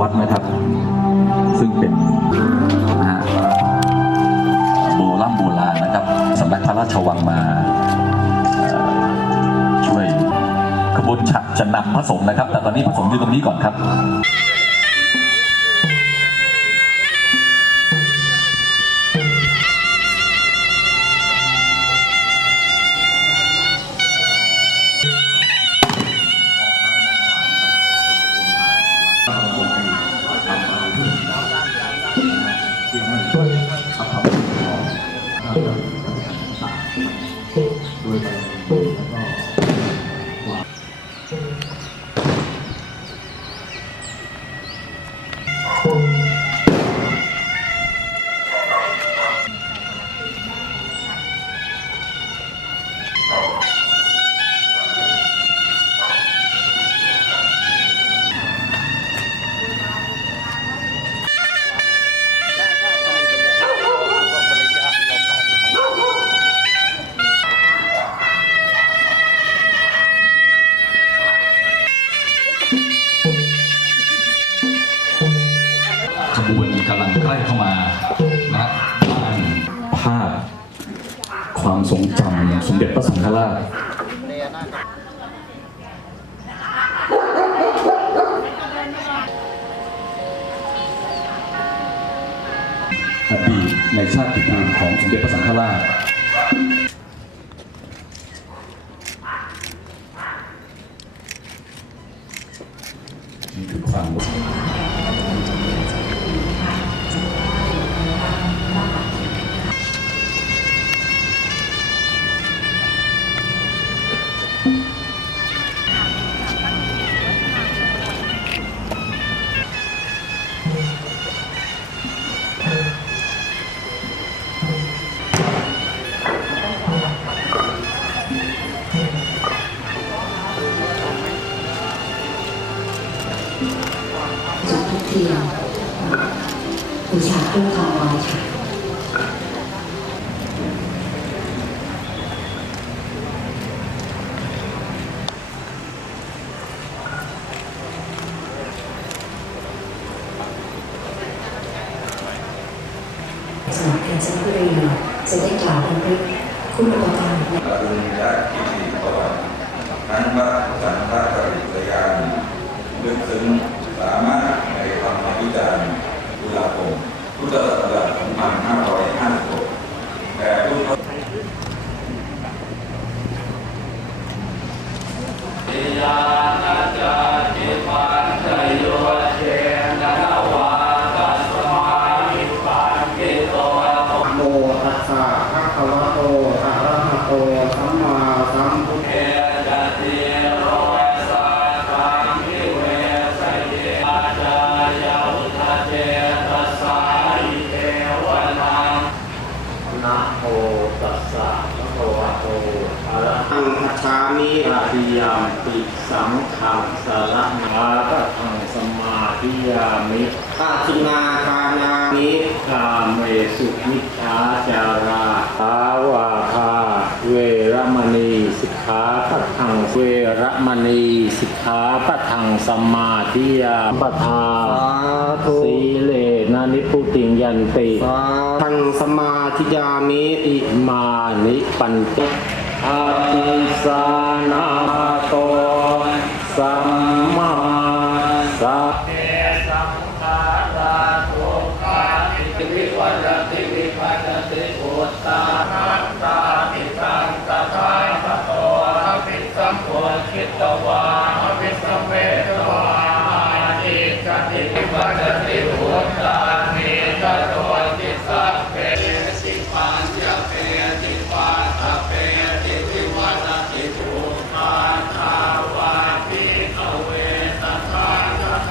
วัตรนะครับ ซึ่งเป็นนะฮะโบราณโบราณนะครับสำนักพระราชวังมาช่วยขบวนฉักจะนำพระสงฆ์นะครับ แต่ตอนนี้พระสงฆ์อยู่ตรงนี้ก่อนครับ ใกล้เข้ามานะบ้านภาพความทรงจำสมเด็จพระสังฆราชอดีตในชาติภูมิของสมเด็จพระสังฆราช จุดทุกเทียนบูชาเครื่องทองลอยค่ะสำหรับแขกสักครีจะได้กล่าวบันทึกคุณอุปการในปรุญญา ลึกซึ้งสามารถในคำอภิจารณ์ตุลาคมพุทธศักราช2556แต่รุ่นนะ นะโมตัสสะภะคะวะโตอะระหังคัจฉามิตาติยามปิสังฆังสารนาตทังสมาธิยามิตาจินาทานามิกาเมสุมิชฌาจาราภาวาคาเวรมณีสิกขาปะทังเวรมณีสิกขาปะทังสมาธิยาปทาสี พุติงยันติสาทังสมาธิยามิอิมานิปันติอาทิสานาโตสัมมาสัพเพสังขาราทุกขาติวิวัจติวิปัสติปุตตา Philadelphia.